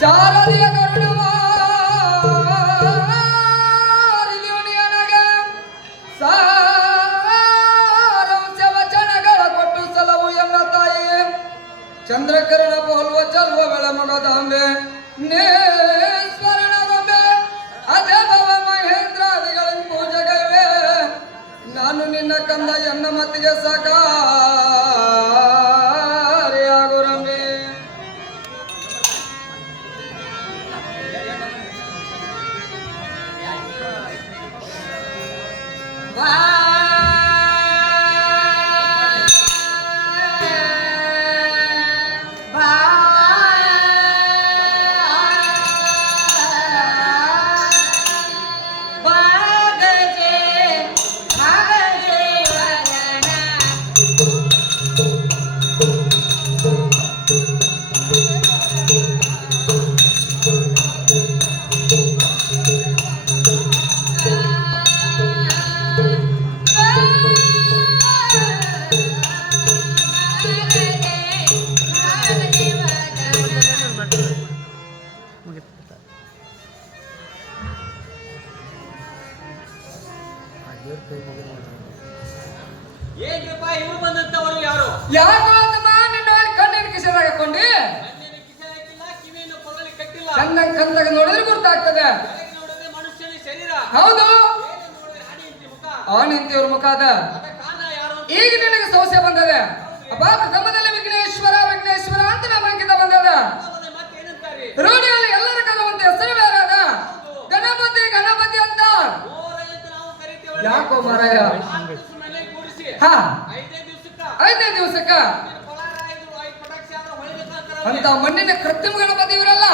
ಶಾರದಿಯ ಕರುಣವ ವಚನಗಳ ಕೊಟ್ಟು ಸಲವು ಎನ್ನ ತಾಯಿ ಚಂದ್ರಕರಣ ಪೋಲ್ವ ಚಲ್ವ ಬೆಳಮಗದಾಂಬೆ ನೇಸ್ಮರಣಗೊಂಬೆ ಅಜಭವ ಮಹೇಂದ್ರಾದಿಗಳ ಪೂಜೆಗಳಿವೆ ನಾನು ನಿನ್ನ ಕಂದ ಎನ್ನ ಮತ್ತಿಗೆ ಸಾಕಾರಿಯಾಗುರಂಬೆ ಯಾಕೋ ನಿನ್ನ ಕಣ್ಣಿನ ಕಿಸೆದಾಗ ಹಾಕೊಂಡಿ ಕಂದಾಗ ನೋಡಿದ್ರೆ ಗೊತ್ತಾಗ್ತದೆ. ಹೌದು ನಿಂತಿವ್ರ ಮುಖ ಅದ. ಈಗ ನಿನಗೆ ಸಮಸ್ಯೆ ಬಂದದೆ. ಅಪ್ಪ ಪ್ರಥಮದಲ್ಲಿ ವಿಘ್ನೇಶ್ವರ ವಿಘ್ನೇಶ್ವರ ಅಂತ ನಾಮಾಂಕಿತ ಬಂದದ. ರೂಢಿಯಲ್ಲಿ ಎಲ್ಲರ ಕಲವಂತ ಹೆಸರು ಬೇರೆ ಅದ. ಗಣಪತಿ ಗಣಪತಿ ಅಂತ ಯಾಕೋ ಮಾರಾಯ ಐದೇ ದಿವಸಕ್ಕ ಅಂತ ಮಣ್ಣಿನ ಕೃತ್ರಿಮ ಗಣಪತಿ ಇವರಲ್ಲ.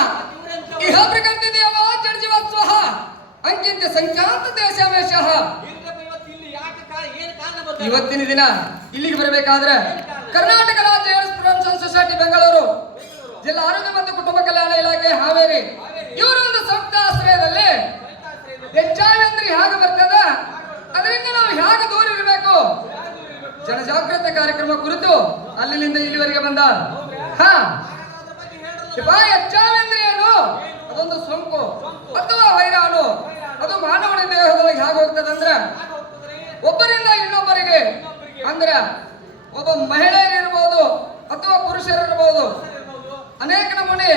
ಇಹ ಪ್ರಕೃತಿ ದೇವ ಜಡ್ಜೀವತ್ವಃ ಅಂಕಿಂತ ಸಂಖ್ಯಾಂತ ದೇಶಮೇಶ. ಇವತ್ತಿನ ದಿನ ಇಲ್ಲಿಗೆ ಬರಬೇಕಾದ್ರೆ ಕರ್ನಾಟಕ ರಾಜ್ಯ ಏಡ್ಸ್ ಪ್ರಿವೆನ್ಷನ್ ಸೊಸೈಟಿ ಬೆಂಗಳೂರು, ಜಿಲ್ಲಾ ಆರೋಗ್ಯ ಮತ್ತು ಕುಟುಂಬ ಕಲ್ಯಾಣ ಇಲಾಖೆ ಹಾವೇರಿ ಇವರ ಒಂದು ಸಂಯುಕ್ತ ಆಶ್ರಯದಲ್ಲಿ HIV ಅಂದ್ರೆ ಹೇಗೆ ಬರ್ತದ, ಅದರಿಂದ ನಾವು ಹೇಗೆ ದೂರ ಇರಬೇಕು ಜನಜಾಗೃತಿ ಕಾರ್ಯಕ್ರಮ ಕುರಿತು ಅಲ್ಲಿಂದ ಇಲ್ಲಿವರೆಗೆ ಬಂದ. HIV ಅಂದ್ರೆ ಏನು? ಅದೊಂದು ಸೋಂಕು ಅಥವಾ ವೈರಾಣು. ಅದು ಮಾನವನ ದೇಹದೊಳಗೆ ಹೇಗೆ ಹೋಗ್ತದೆ ಅಂದ್ರೆ ಒಬ್ಬರಿಂದ ಇನ್ನೊಬ್ಬರಿಗೆ, ಅಂದ್ರೆ ಒಬ್ಬ ಮಹಿಳೆಯರಿರ್ಬೋದು ಅಥವಾ ಪುರುಷರಿರ್ಬೋದು, ಅನೇಕ ನಮೂನೆ.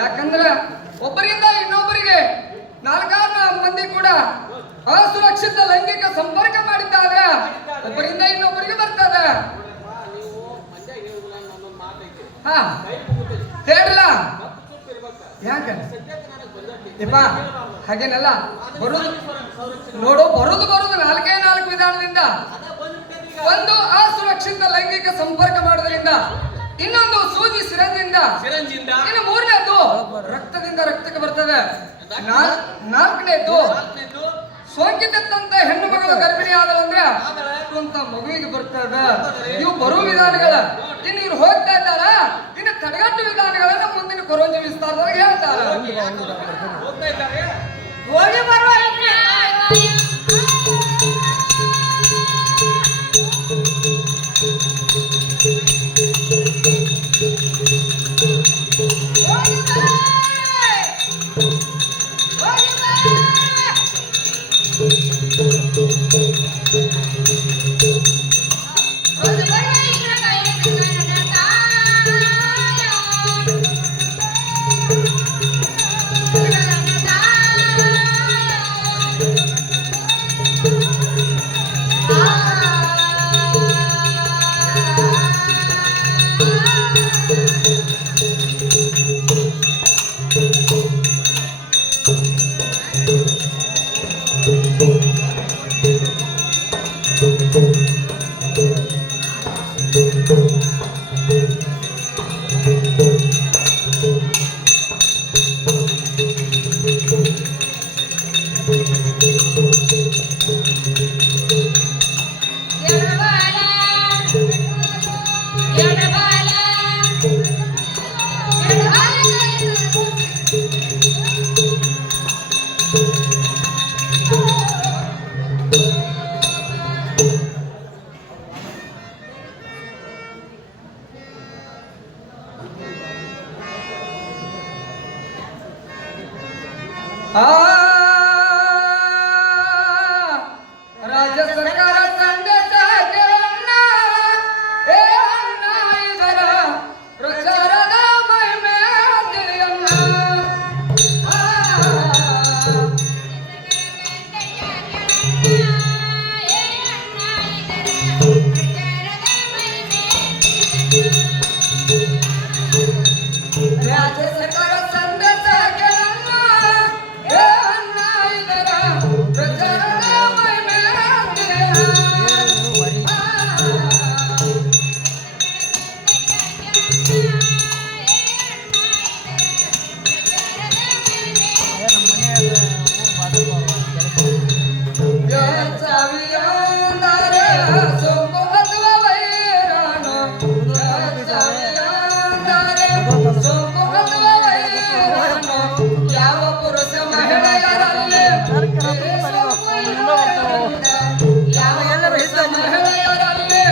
ಯಾಕಂದ್ರೆ ಒಬ್ಬರಿಂದ ಇನ್ನೊಬ್ಬರಿಗೆ ನಾಲ್ಕಾರು ಮಂದಿ ಕೂಡ ಅಸುರಕ್ಷಿತ ಲೈಂಗಿಕ ಸಂಪರ್ಕ ಮಾಡಿದ್ದಾದ್ರೆ ಒಬ್ಬರಿಂದ ಇನ್ನೊಬ್ಬರಿಗೆ ಬರ್ತದೆ. ಹೇಳಲ್ಲ ಯಾಕ ಹಾಗೇನಲ್ಲ ಬರುದು ನೋಡು, ಬರುದು ನಾಲ್ಕೇ ನಾಲ್ಕು ವಿಧಾನದಿಂದ. ಒಂದು ಅಸುರಕ್ಷಿತ ಲೈಂಗಿಕ ಸಂಪರ್ಕ ಮಾಡೋದ್ರಿಂದ, ಇನ್ನೊಂದು ಸೂಜಿ ಸಿರಂಜಿಂದ, ಇನ್ನು ಮೂರನೇದು ರಕ್ತದಿಂದ ರಕ್ತಕ್ಕೆ ಬರ್ತದೆ, ನಾಲ್ಕನೇದು ಸೋಂಕಿತಂತ ಹೆಣ್ಣು ಮಗಳು ಗರ್ಭಿಣಿ ಆದಳಂದ್ರೆ ಅಂತ ಮಗುವಿಗೆ ಬರ್ತದ. ಇವು ಬರುವ ವಿಧಾನಗಳ. ಇನ್ನು ಇವ್ರು ಹೋಗ್ತಾ ಇದ್ದಾರ, ಇನ್ನು ತಡೆಗಟ್ಟು ವಿಧಾನಗಳನ್ನ ಮುಂದಿನ ಕೊರೋನಾ ವಿಸ್ತಾರದಾಗ ಹೇಳ್ತಾರ. ಹೋಗಿ ಬರುವ ಆ ರಾಜ್ಯ ಸರ್ಕಾರ ಸಂದೇಶ ಕೇಳಣ್ಣ, ಏ ಅಣ್ಣ ಇದರ ಪ್ರಚಾರದ ಮಹಿಮೆ ತಿಳಿಯಣ್ಣ. ರಾಜ್ಯ ಸರ್ಕಾರ ಸಂದೇಶ ಕೇಳಣ್ಣ, ಏ ಅಣ್ಣ ಇದರ ಪ್ರಚಾರದ ಮಹಿಮೆ ಯಾವ ಪುರುಷ ಮಹಿಳೆಯರಲ್ಲಿ ಯಾವ ಪುರುಷ ಮಹಿಳೆಯರಲ್ಲಿ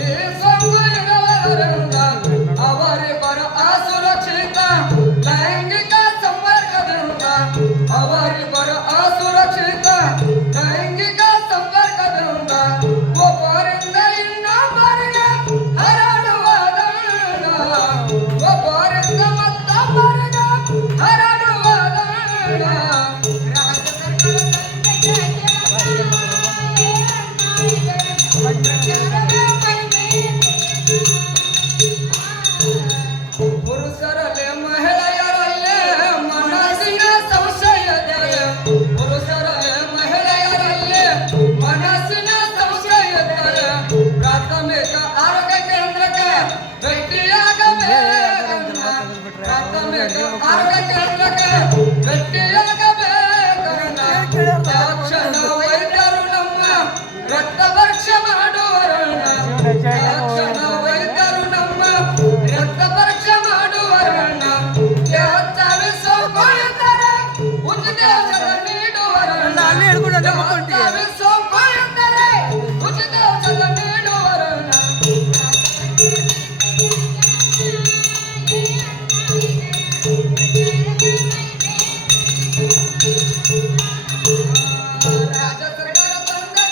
ಈ ಸೊಂಕು ಇರುವವರಿಂದ ಅವರಿಬ್ಬರ ಅಸುರಕ್ಷಿತ ಲೈಂಗಿಕ ಸಂಪರ್ಕದಿಂದ ಅವರಿಬ್ಬರ ಅಸುರಕ್ಷಿತ ಲೈಂಗಿಕ ಸಂಪರ್ಕದಿಂದ ಒಬ್ಬರಿಂದ ಇನ್ನೊಬ್ಬರಿಗೆ ಹರಡುವುದರಿಂದ ಒಬ್ಬರಿಂದ ಮತ್ತೊಬ್ಬರಿಗೆ ಹರಡುವುದರಿಂದ ಪುರುಷರಲ್ಲೇ ಮಹಿಳೆಯರಲ್ಲೇ ಮನಸ್ಸಿನ ಸಂಶಯದಲ್ಲಿ ಪುರುಷರಲ್ಲೇ ಮಹಿಳೆಯರಲ್ಲೇ ಮನಸ್ಸಿನ ಸಂಶಯದಲ್ಲಿ ಪ್ರಾಥಮಿಕ ಆರೋಗ್ಯ ಕೇಂದ್ರಕ್ಕೆ ಭೇಟಿಯಾಗಬೇಕನ್ನ ಪ್ರಾಥಮಿಕ ಆರೋಗ್ಯ ಕೇಂದ್ರಕ್ಕೆ ಭೇಟಿಯಾಗಬೇಕನ್ನ ತಕ್ಷಣ ವೈದ್ಯರು ನಮ್ಮ ರಕ್ತ ಪರೀಕ್ಷೆ ಮಾಡುವರನ್ನ ತಕ್ಷಣ ವೈದ್ಯರು ನಮ್ಮ ರಕ್ತ ಪರೀಕ್ಷೆ ಮಾಡುವರನ್ನ ಹೆಚ್ಚಾಗಿ ಸೋಂಕಿದ್ದರೆ ಉಚಿತ ಔಷಧ ನೀಡುವರನ್ನ ಹೆಚ್ಚಾಗಿ ಸೋಂಕಿದ್ದರೆ ಉಚಿತ ಔಷಧ ನೀಡುವರನ್ನ ರಾಜ್ಯ ಸರ್ಕಾರ ಸಂಘದ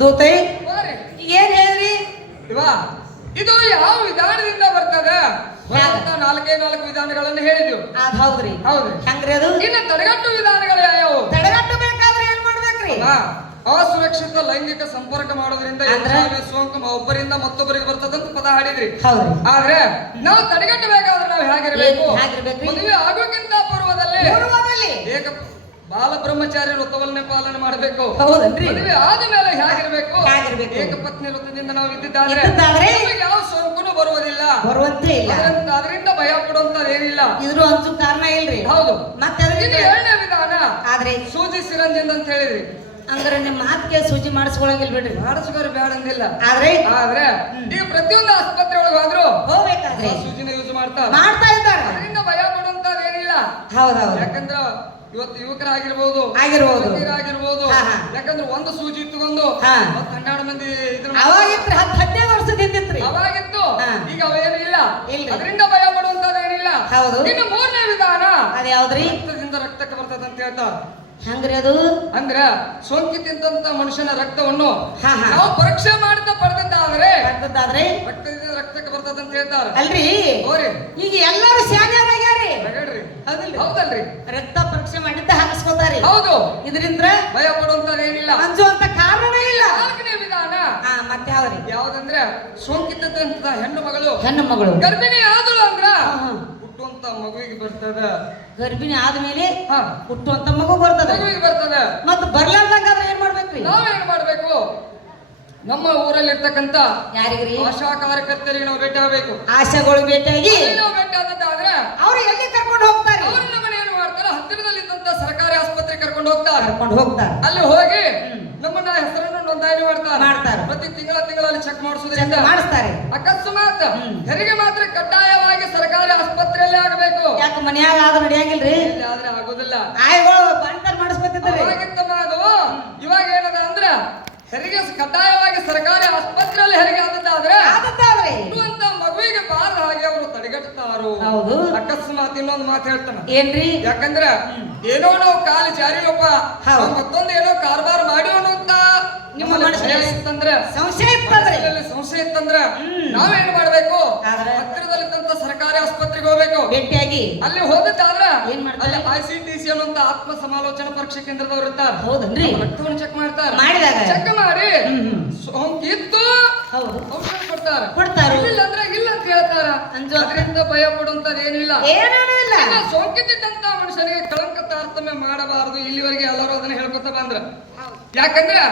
ದೂತೆ ಹೋರಿ. ಏನ್ ಹೇಳ್ರಿ? ಇವಾ ಇದು ಯಾವ ವಿಧಾನದಿಂದ ಬರ್ತದೆ? ಬರುವಂತ ನಾಲ್ಕೇ ನಾಲ್ಕು ವಿಧಾನಗಳನ್ನು ಹೇಳಿದ್ವು. ಅದ್ ಹೌದ್ರಿ. ಹೌದ್ರಿ. ಹೆಂಗ್ರಿ ಅದು? ಇನ್ನು ತಡೆಗಟ್ಟು ವಿಧಾನಗಳು ಯಾವ್ಯಾವು? ತಡೆಗಟ್ಟಬೇಕಾದ್ರೆ ಏನ್ ಮಾಡ್ಬೇಕ್ರಿ? ಅಸುರಕ್ಷಿತ ಲೈಂಗಿಕ ಸಂಪರ್ಕ ಮಾಡೋದ್ರಿಂದ ಅಂದ್ರೆ? HIV ಸೋಂಕು ಒಬ್ಬರಿಂದ ಮತ್ತೊಬ್ಬರಿಗೆ ಬರ್ತದಂತ ಪದ ಹಾಡಿದ್ರಿ. ಹೌದ್ರಿ. ಆದ್ರೆ ನಾವು ತಡೆಗಟ್ಟಬೇಕಾದ್ರೆ ನಾವು ಹೇಗಿರ್ಬೇಕು? ಹೇಗಿರ್ಬೇಕ್ರಿ? ಮದುವೆ ಆಗೋಕ್ಕಿಂತ ಪೂರ್ವದಲ್ಲಿ ಪೂರ್ವದಲ್ಲಿ ಏಕ ಬಾಲ ಬ್ರಹ್ಮಚಾರಿ ವ್ರತವನ್ನೇ ಪಾಲನೆ ಮಾಡಬೇಕು. ಹೌದನ್ರಿ? ಮದುವೆ ಆದ ಮೇಲೆ ಹೇಗಿರ್ಬೇಕು? ಹೇಗಿರ್ಬೇಕು? ಏಕಪತ್ನಿ ವ್ರತದಿಂದ ನಾವು ಇದ್ದಿದ್ದಾದ್ರೆ ಇದ್ದಿದ್ದಾದ್ರೆ ನಮಗೆ ಯಾವ ಸೋಂಕುನು ಬರುವುದಿಲ್ಲ, ಬರುವಂತೆ ಇಲ್ಲ. ಅದರಿಂದ ಭಯ ಪಡುವಂತದ್ದು ಏನಿಲ್ಲ. ಇದ್ರು ಅಂಚು ಕಾರಣ ಇಲ್ರಿ. ಹೌದು. ಮತ್ತೆ ಇದು ಅದಕ್ಕೆ ಎರಡನೇ ವಿಧಾನ ಆದ್ರೆ ಸೂಜಿ ಸಿರಂಜಿನ್ ಅಂತ ಹೇಳಿದ್ರಿ. ಅಂದ್ರೆ ನಿಮ್ಮ ಮಾತಿಗೆ ಸೂಜಿ ಮಾಡಿಸ್ಕೊಳಂಗಿಲ್ಲ ಬಿಡ್ರಿ. ಮಾಡಿಸ್ಕೋರು ಬೇಡ ಅಂದಿಲ್ಲ. ಆದ್ರೆ ಆದ್ರೆ ಈಗ ಪ್ರತಿಯೊಂದು ಆಸ್ಪತ್ರೆ ಒಳಗೆ ಹೋದ್ರು ಹೋಗ್ಬೇಕಾದ್ರೆ ಸೂಜಿನ ಯೂಸ್ ಮಾಡ್ತಾರೆ. ಮಾಡ್ತಾ ಇದ್ದಾರೆ. ಅದರಿಂದ ಭಯ ಪಡುವಂತದ್ದು ಏನಿಲ್ಲ. ಹೌದೌದು. ಯಾಕಂದ್ರ ಇವತ್ತು ಯುವಕರಾಗಿರ್ಬೋದು ಆಗಿರ್ಬೋದು. ಆಗಿರ್ಬೋದು. ಹಾ, ಹಾ. ಯಾಕಂದ್ರೆ ಒಂದು ಸೂಜಿ ಇಟ್ಟುಕೊಂಡು ಹಾ. 12 ಮಂದಿ ಇದ್ರು. ಅವಾಗಿತ್ರಿ 10-15 ವರ್ಷದ ಹಿಂದಿತ್ರಿ. ಅವಾಗಿತ್ತು. ಹಾ. ಈಗ ಅವೇನು ಇಲ್ಲ. ಇಲ್ರಿ. ಅದರಿಂದ ಭಯ ಪಡುವಂತದ್ದು ಏನಿಲ್ಲ. ಹೌದು. ಇನ್ನು ಮೂರನೇ ವಿಧಾನ ಅದ್ ಯಾವ್ದ್ರಿ? ರಕ್ತದಿಂದ ರಕ್ತಕ್ಕೆ ಬರ್ತದೆ ಅಂತ ಹೇಳ್ತಾರೆ. ಹೆಂಗ್ರಿ ಅದು? ಅಂದ್ರ ಸೋಂಕಿತಂತ ಮನುಷ್ಯನ ರಕ್ತವನ್ನು ಹಾ, ಹಾ. ನಾವು ಪರೀಕ್ಷೆ ಮಾಡಿದ ಪಡೆದದ್ದಾದ್ರೆ ಪಡೆದದ್ದಾದ್ರೆ ರಕ್ತದಿಂದ ರಕ್ತಕ್ಕೆ ಬರ್ತದೆ ಅಂತ ಹೇಳ್ತಾರೆ. ಅಲ್ರಿ ಹೋರಿ ಈಗ ಎಲ್ಲರೂ ಶಾನ್ಯಾರಾಗ್ಯಾರಿ. ಹೇಳ್ರಿ. ಹೌದಿಲ್ರಿ? ಹೌದಲ್ರಿ? ರಕ್ತ ಪರೀಕ್ಷೆ ಮಾಡಿದ್ದ ಹಾಕಿಸ್ಕೊತಾರಿ. ಹೌದು. ಇದರಿಂದ ಭಯ ಪಡುವಂತದ್ದು ಏನಿಲ್ಲ. ಅಂಜುವಂತ ಕಾರಣನೇ ಇಲ್ಲ. ನಾಲ್ಕನೇ ವಿಧಾನ ಮತ್ತೆ ಯಾವ್ರಿ? ಯಾವ್ದಂದ್ರೆ ಸೋಂಕಿತಂತ ಹೆಣ್ಣು ಮಗಳು ಹೆಣ್ಣು ಮಗಳು ಗರ್ಭಿಣಿ ಆದಳು ಅಂದ್ರ ಹಾ, ಹಾ. ಹುಟ್ಟುವಂತ ಮಗುವಿಗೆ ಬರ್ತದ. ಗರ್ಭಿಣಿ ಆದ್ಮೇಲೆ ಹಾ. ಹುಟ್ಟುವಂತ ಮಗು ಬರ್ತದ. ಮಗುವಿಗೆ ಬರ್ತದ. ಮತ್ ಬರ್ಲಾರ್ದಂಗಾದ್ರೆ ಏನ್ ಮಾಡ್ಬೇಕ್ರಿ? ನಾವೇನ್ ಮಾಡ್ಬೇಕು? ನಮ್ಮ ಊರಲ್ಲಿ ಇರ್ತಕ್ಕಂತ ಯಾರಿಗ್ರಿ? ಆಶಾ ಕಾರ್ಯಕರ್ತರಿಗೆ ನಾವು ಭೇಟಿ ಆಗಬೇಕು. ಆಶಾಗಳು ಭೇಟಿಯಾಗಿ ನಾವು ಭೇಟಿ ಆದದ್ದಾದ್ರೆ ಅವ್ರು ಎಲ್ಲಿ ಕರ್ಕೊಂಡು ಹೋಗ್ತಾರೆ? ಅವ್ರು ನಮ್ಮನ್ನ ಏನ್ ಮಾಡ್ತಾರೆ? ಹತ್ತಿರದಲ್ಲಿದ್ದಂತ ಸರ್ಕಾರಿ ಆಸ್ಪತ್ರೆ ಕರ್ಕೊಂಡು ಹೋಗ್ತಾರೆ. ಕರ್ಕೊಂಡು ಹೋಗ್ತಾರೆ. ಅಲ್ಲಿ ಹೋಗಿ ನಮ್ಮನ್ನ ಹೆಸರನ್ನು ನೋಂದಣಿ ಮಾಡ್ತಾರೆ ಮಾಡ್ತಾರೆ. ಪ್ರತಿ ತಿಂಗಳಲ್ಲಿ ಚೆಕ್ ಮಾಡಿಸೋದ್ರಿಂದ ಚೆಕ್ ಮಾಡಿಸ್ತಾರೆ. ಅಕಸ್ಮಾತ್ ಹೆರಿಗೆ ಮಾತ್ರ ಕಡ್ಡಾಯವಾಗಿ ಸರ್ಕಾರಿ ಆಸ್ಪತ್ರೆಯಲ್ಲೇ ಆಗಬೇಕು. ಯಾಕೆ ಮನ್ಯಾಗ ಆದ್ರೂ ನಡೆಯಂಗಿಲ್ರಿ? ಇಲ್ಲಿ ಆದ್ರೆ ಆಗೋದಿಲ್ಲ. ಆಯ್ಗಳು ಬಂಟರ್ ಮಾಡಿಸ್ಬೇಕಿದ್ರಿ. ಅವಾಗಿತ್ತಮ್ಮ ಅದು. ಇವಾಗ ಏನದ ಅಂದ್ರ ಹೆರಿಗೆ ಕಡ್ಡಾಯವಾಗಿ ಸರ್ಕಾರಿ ಆಸ್ಪತ್ರೆಯಲ್ಲಿ ಹೆರಿಗೆ ಆದದ್ದಾದ್ರೆ ಆದದ್ದಾದ್ರಿ ಹುಟ್ಟುವಂತ ಮಗುವಿಗೆ ಬಾರದ ಹಾಗೆ ಅವರು ತಡೆಗಟ್ಟುತ್ತಾರು. ಹೌದು. ಅಕಸ್ಮಾತ್ ಇನ್ನೊಂದು ಮಾತು ಹೇಳ್ತಾನ. ಏನ್ರಿ? ಯಾಕಂದ್ರ ಏನೋ ನಾವು ಕಾಲು ಜಾರಿಯಪ್ಪ ಹೌದು. ಮತ್ತೊಂದು ಏನೋ ಕಾರ್ಬಾರ್ ಮಾಡಿವನು ಅಂತ ನಿಮ್ಮ ನಮ್ಮಲ್ಲಿ ಮನಸ್ಸಿನಲ್ಲಿ ಭಯ ಇತ್ತಂದ್ರೆ ಸಂಶಯ ಇತ್ತಂದ್ರಿ. ಮನಸ್ಸಿನಲ್ಲಿ ಸಂಶಯ ಇತ್ತಂದ್ರೆ ನಾವೇನ್ ಮಾಡ್ಬೇಕು? ಆದ್ರೆ? ಹತ್ತಿರದಲ್ಲಿದ್ದಂತ ಸರ್ಕಾರಿ ಆಸ್ಪತ್ರೆಗೆ ಹೋಗ್ಬೇಕು. ಭೇಟಿಯಾಗಿ ಅಲ್ಲಿ ಹೋದದ್ದಾದ್ರ ಏನ್ ಮಾಡ್ತಾರೆ? ಅಲ್ಲಿ ICTC ಅನ್ನುವಂತ ಆತ್ಮ ಸಮಾಲೋಚನಾ ಪರೀಕ್ಷಾ ಕೇಂದ್ರದವ್ರು ಇರ್ತಾರೆ. ಹೌದನ್ರಿ? ರಕ್ತವನ್ನು ಚೆಕ್ ಮಾಡ್ತಾರೆ. ಮಾಡಿದಾಗ? ಚೆಕ್ ಮಾಡಿ ಹ್ಮ್. ಸೋಂಕಿತ್ತು ಹೌದು. ಔಷಧ ಕೊಡ್ತಾರೆ. ಕೊಡ್ತಾರೆ. ಇಲ್ಲ ಅಂದ್ರೆ ಇಲ್ಲ ಅಂತ ಹೇಳ್ತಾರ. ಅಂಜು. ಅದರಿಂದ ಭಯ ಪಡುವಂತದ್ದು ಏನೂ ಇಲ್ಲ. ಏನೇನೂ ಇಲ್ಲ. ಇನ್ನು ಸೋಂಕಿದ್ದಂತ ಮನುಷ್ಯನಿಗೆ ಕಳಂಕ ತಾರತಮ್ಯ ಮಾಡಬಾರದು. ಇಲ್ಲಿವರೆಗೆ ಎಲ್ಲರೂ ಅದನ್ನ ಹೇಳ್ಕೊತ ಬಂದ್ರ. ಯಾಕಂದ್ರೆ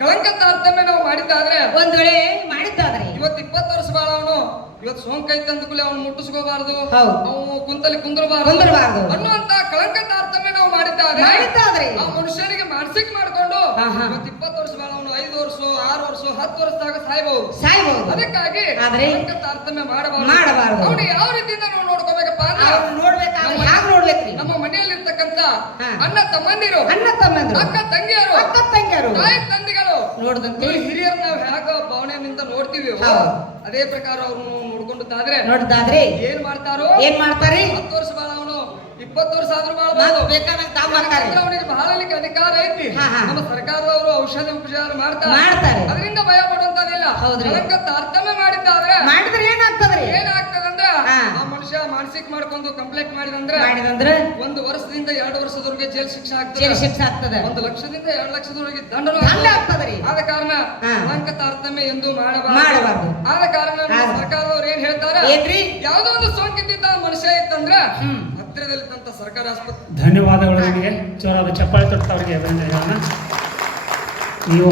ಕಳಂಕ ತಾರತಮ್ಯ ನಾವು ಮಾಡಿದ್ದಾದ್ರೆ ಒಂದ್ ವೇಳೆ ಮಾಡಿದ್ದಾದ್ರಿ ಇವತ್ತು 20 ವರ್ಷ ಬಾಳ ಅವನು ಇವತ್ತು ಸೋಂಕ ಐತೆ ಅಂದ್ಕೂಲೆ ಅವ್ನು ಮುಟ್ಟಿಸ್ಕೋಬಾರ್ದು, ಹೌದು. ಅವನು ಕುಂತಲ್ಲಿ ಕುಂದ್ರಬಾರ್ದು ಅನ್ನುವಂತ ಕಳಂಕ ತಾರತಮ್ಯ ನಾವು ಮಾಡಿದ್ದಾದ್ರೆ ಆ ಮನುಷ್ಯನಿಗೆ ಮಾನಸಿಕ ಮಾಡ್ಕೊಂಡು ಇವತ್ತು 20 ವರ್ಷ ಬಾಳ ಅವನು 5 ವರ್ಷ 6 ವರ್ಷ 10 ವರ್ಷದಾಗ ಸಾಯ್ಬಹುದು. ಅದಕ್ಕಾಗಿ ಆದ್ರೆ ಕಳಂಕ ತಾರತಮ್ಯ ಮಾಡಬಾರದು. ಅವನು ಯಾವ ರೀತಿಯಿಂದ ನಾವು ನೋಡ್ಕೋಬೇಕಪ್ಪ ಅಂದ್ರೆ ನೋಡ್ಬೇಕಾದ್ರೆ ಹ್ಯಾಗ್ ನೋಡ್ಬೇಕ್ರಿ? ನಮ್ಮ ಮನೆಯಲ್ಲಿರ್ತಕ್ಕಂಥ ಅಣ್ಣ ತಮ್ಮಂದಿರು, ಅಕ್ಕ ತಂಗಿಯರು, ತಾಯಿ ತಂದೆಗಳು ನೋಡ್ದಂತೆ ಹಿರಿಯರು ನಾವು ಹೇಗ ಭಾವನೆಯಿಂದ ನೋಡ್ತೀವಿ ಅದೇ ಪ್ರಕಾರ ಅವ್ರನ್ನು ನೋಡಿದಾದ್ರೆ ಏನ್ ಮಾಡ್ತಾರೋ? 10 ವರ್ಷ ಬಾಳ ಅವನು 20 ವರ್ಷ ಆದ್ರೂ ಅವನಿಗೆ ಬಹಳಲಿಕ್ಕೆ ಅಧಿಕಾರ ಐತಿ. ನಮ್ಮ ಸರ್ಕಾರದವರು ಔಷಧ ಉಪಚಾರ ಮಾಡ್ತಾರೆ. ಅದರಿಂದ ಭಯ ಪಡುವಂತದಿಲ್ಲ. ಕಳಂಕ ತಾರತಮ್ಯ ಮಾಡಿದ್ದಾದ್ರೆ ಏನಾಗ್ತದಂದ್ರ ಆ ಮನುಷ್ಯ ಮಾನಸಿಕ ಮಾಡ್ಕೊಂಡು ಕಂಪ್ಲೇಂಟ್ ಮಾಡಿದಂದ್ರೆ 1 ವರ್ಷದಿಂದ 2 ವರ್ಷದವರೆಗೆ ಜೈಲ್ ಶಿಕ್ಷೆ ಆಗ್ತದೆ. 1 ಲಕ್ಷದಿಂದ 2 ಲಕ್ಷದವರೆಗೆ ದಂಡನೂ ಆಗ್ತದೆ. ಆದ ಕಾರಣ ಕಳಂಕ ತಾರತಮ್ಯ ಎಂದು ಮಾಡಬಾರದು. ಆದ ಕಾರಣ ಸರ್ಕಾರದವ್ರು ಏನ್ ಹೇಳ್ತಾರೆ? ಯಾವುದೋ ಒಂದು ಸೋಂಕಿದ್ದ ಮನುಷ್ಯ ಇತ್ತಂದ್ರ ಹತ್ತಿರದಲ್ಲಿದ್ದಂತ ಸರ್ಕಾರಿ ಆಸ್ಪತ್ರೆ. ಧನ್ಯವಾದಗಳು. ನಿಮಗೆ ಜೋರಾದ ಚಪ್ಪಾಳೆ ತಟ್ಟುತ್ತವರಿಗೆ ಅಭಿನಂದನೆಗಳನ್ನ. ನೀವು